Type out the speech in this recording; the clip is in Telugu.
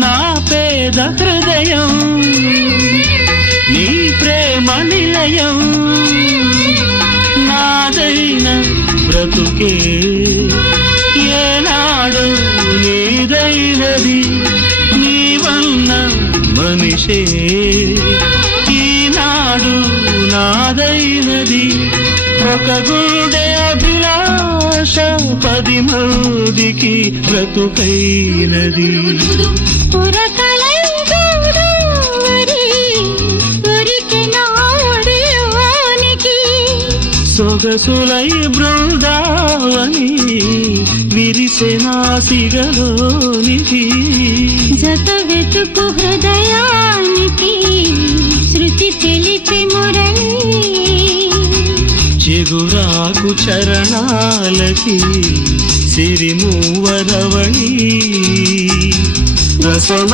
నా పేద హృదయం నీ ప్రేమ నిలయం నాదైన బ్రతుకే ఏనాడు నీదైనది నీవన్న మనిషే ఈనాడు నాదైనది ఒక గుండె అభిలాష 10 మందికి బ్రతుకైనది సొగసులై బృందావని విరిసెనా సిగలోనికి జత వెతుకు హృదయానికి శృతి తెలిపి మురళి చిగురాకు చరణాలకి సిరిమూవరవళి రసమ